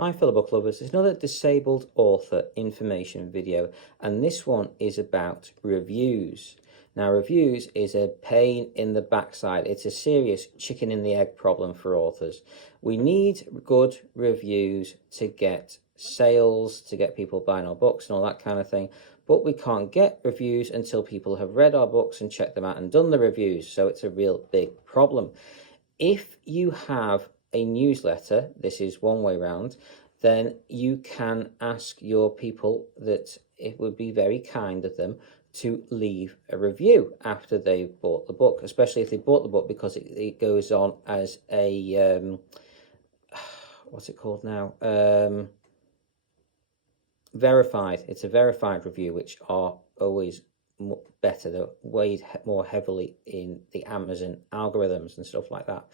Hi fellow book lovers, there's another disabled author information video, and this one is about reviews. Now reviews is a pain in the backside. It's a serious chicken and the egg problem for authors. We need good reviews to get sales, to get people buying our books and all that kind of thing, but we can't get reviews until people have read our books and checked them out and done the reviews, so it's a real big problem. If you have a newsletter, this is one way round, then you can ask your people that it would be very kind of them to leave a review after they've bought the book, especially if they bought the book, because it goes on as a what's it called now, verified. It's a verified review, which are always better. They're weighed more heavily in the Amazon algorithms and stuff like that.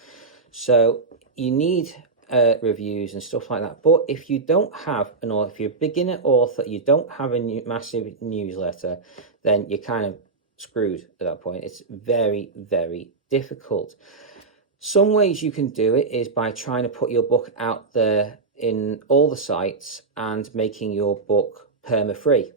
So you need reviews and stuff like that. But if you don't have an author, if you're a beginner author, you don't have a massive newsletter, then you're kind of screwed at that point. It's very, very difficult. Some ways you can do it is by trying to put your book out there in all the sites and making your book perma-free.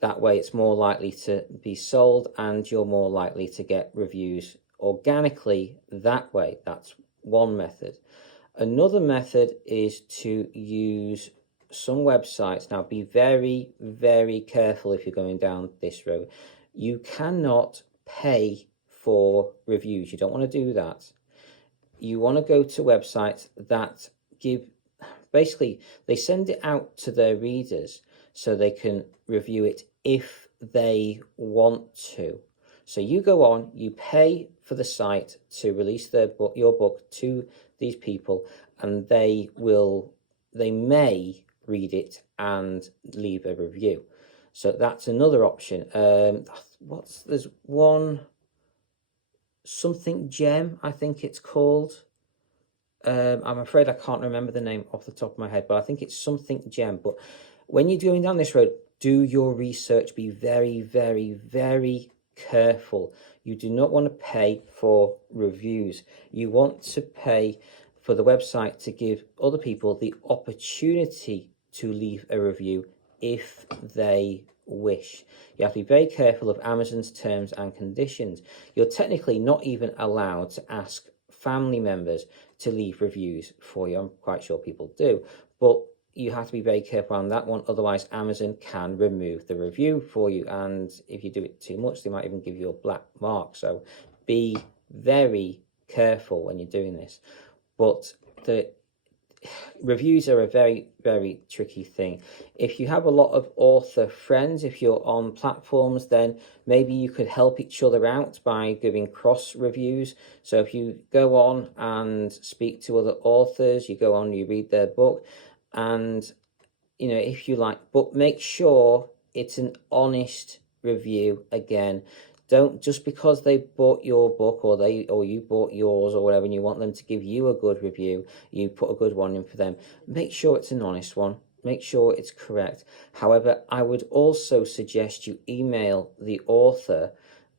That way it's more likely to be sold and you're more likely to get reviews organically that way. That's one method. Another method is to use some websites. Now be very, very careful if you're going down this road. You cannot pay for reviews. You don't want to do that. You want to go to websites that give, basically they send it out to their readers so they can review it if they want to. So you go on, you pay for the site to release their book, your book, to these people, and they may read it and leave a review. So that's another option. There's one, something gem, I think it's called. I'm afraid I can't remember the name off the top of my head, but I think it's something gem. But when you're going down this road, do your research. Be very, very, very careful. You do not want to pay for reviews. You want to pay for the website to give other people the opportunity to leave a review if they wish. You have to be very careful of Amazon's terms and conditions. You're technically not even allowed to ask family members to leave reviews for you. I'm quite sure people do, but you have to be very careful on that one. Otherwise, Amazon can remove the review for you. And if you do it too much, they might even give you a black mark. So be very careful when you're doing this. But the reviews are a very, very tricky thing. If you have a lot of author friends, if you're on platforms, then maybe you could help each other out by giving cross reviews. So if you go on and speak to other authors, you go on, you read their book, and you know, if you like, but make sure it's an honest review. Again, don't, just because they bought your book or you bought yours or whatever, and you want them to give you a good review, you put a good one in for them. Make sure it's an honest one. Make sure it's correct. However, I would also suggest you email the author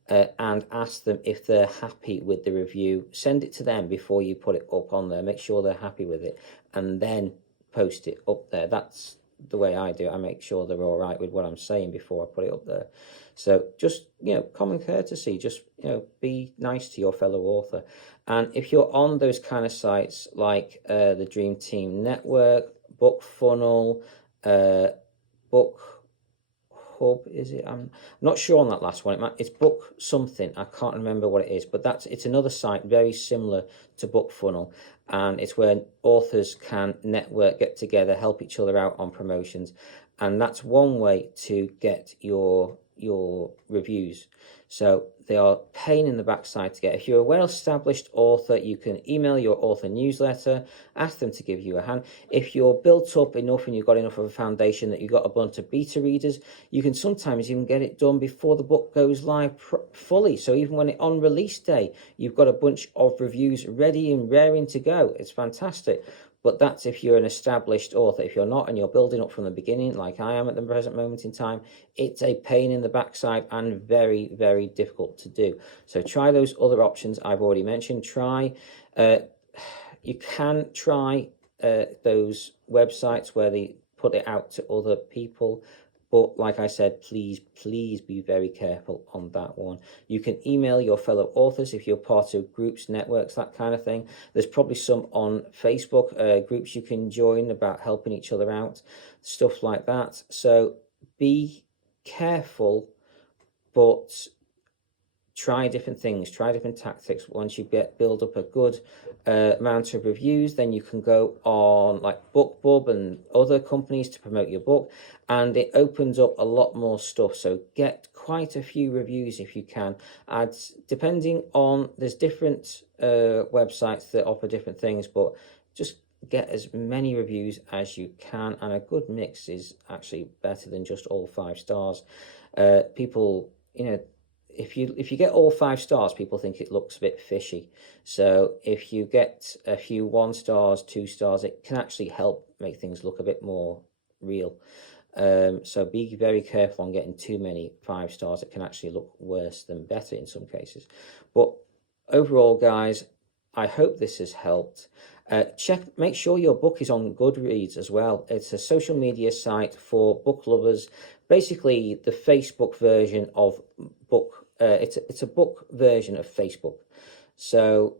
and ask them if they're happy with the review. Send it to them before you put it up on there. Make sure they're happy with it, and then post it up there. That's the way I do it. I make sure they're all right with what I'm saying before I put it up there. So just, you know, common courtesy, just, you know, be nice to your fellow author. And if you're on those kind of sites like the Dream Team Network, Book Funnel, Book Hub, is it? I'm not sure on that last one. It's Book something. I can't remember what it is, but it's another site very similar to Book Funnel, and it's where authors can network, get together, help each other out on promotions, and that's one way to get your reviews. So they are a pain in the backside to get. If you're a well-established author, you can email your author newsletter, ask them to give you a hand. If you're built up enough and you've got enough of a foundation that you've got a bunch of beta readers, you can sometimes even get it done before the book goes live fully. So even when it on release day, you've got a bunch of reviews ready and raring to go. It's fantastic. But that's if you're an established author. If you're not and you're building up from the beginning, like I am at the present moment in time, it's a pain in the backside and very, very difficult to do. So try those other options I've already mentioned. You can try those websites where they put it out to other people. But like I said, please be very careful on that one. You can email your fellow authors if you're part of groups, networks, that kind of thing. There's probably some on Facebook, groups you can join about helping each other out, stuff like that. So be careful, but try different things, try different tactics. Once you build up a good amount of reviews, then you can go on like BookBub and other companies to promote your book, and it opens up a lot more stuff. So get quite a few reviews if you can. Depending on, there's different websites that offer different things, but just get as many reviews as you can, and a good mix is actually better than just all 5 stars. People, if you get all 5 stars, people think it looks a bit fishy. So if you get a few 1 stars, 2 stars, it can actually help make things look a bit more real. So be very careful on getting too many 5 stars. It can actually look worse than better in some cases. But overall, guys, I hope this has helped. Make sure your book is on Goodreads as well. It's a social media site for book lovers, basically the Facebook version of book. It's a book version of Facebook. So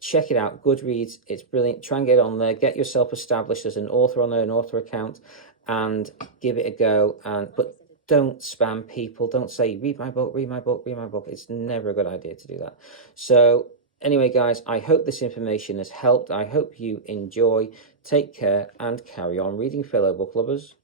check it out, Goodreads. It's brilliant. Try and get on there. Get yourself established as an author on an author account, and give it a go. But don't spam people. Don't say, read my book, read my book, read my book. It's never a good idea to do that. So anyway, guys, I hope this information has helped. I hope you enjoy. Take care and carry on reading, fellow book lovers.